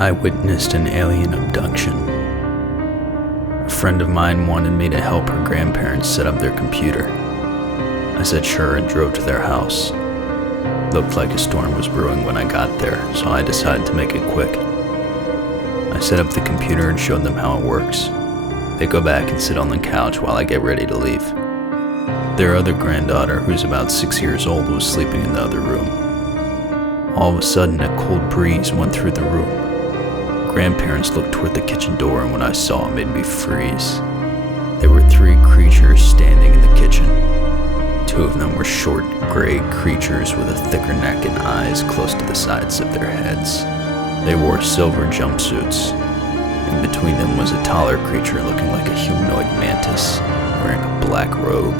I witnessed an alien abduction. A friend of mine wanted me to help her grandparents set up their computer. I said sure and drove to their house. Looked like a storm was brewing when I got there, so I decided to make it quick. I set up the computer and showed them how it works. They go back and sit on the couch while I get ready to leave. Their other granddaughter, who's about 6 years old, was sleeping in the other room. All of a sudden, a cold breeze went through the room. Grandparents looked toward the kitchen door, and what I saw made me freeze. There were 3 creatures standing in the kitchen. 2 of them were short, gray creatures with a thicker neck and eyes close to the sides of their heads. They wore silver jumpsuits. In between them was a taller creature looking like a humanoid mantis, wearing a black robe.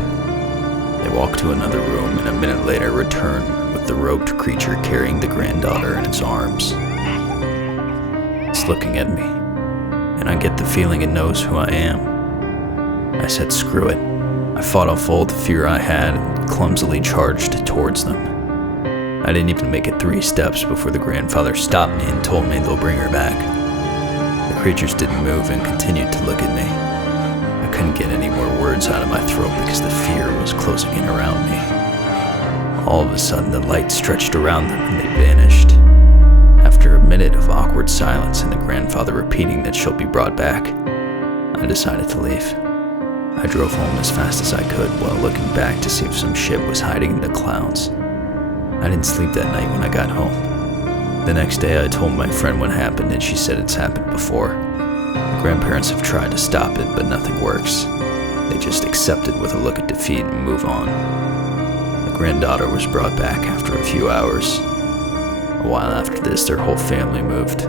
They walked to another room and a minute later returned with the robed creature carrying the granddaughter in its arms. It's looking at me, and I get the feeling it knows who I am. I said screw it. I fought off all the fear I had and clumsily charged towards them. I didn't even make it 3 steps before the grandfather stopped me and told me they'll bring her back. The creatures didn't move and continued to look at me. I couldn't get any more words out of my throat because the fear was closing in around me. All of a sudden, the light stretched around them and they vanished. After a minute of awkward silence and the grandfather repeating that she'll be brought back, I decided to leave. I drove home as fast as I could while looking back to see if some shit was hiding in the clouds. I didn't sleep that night when I got home. The next day I told my friend what happened and she said it's happened before. The grandparents have tried to stop it, but nothing works. They just accept it with a look of defeat and move on. The granddaughter was brought back after a few hours. A while after this, their whole family moved.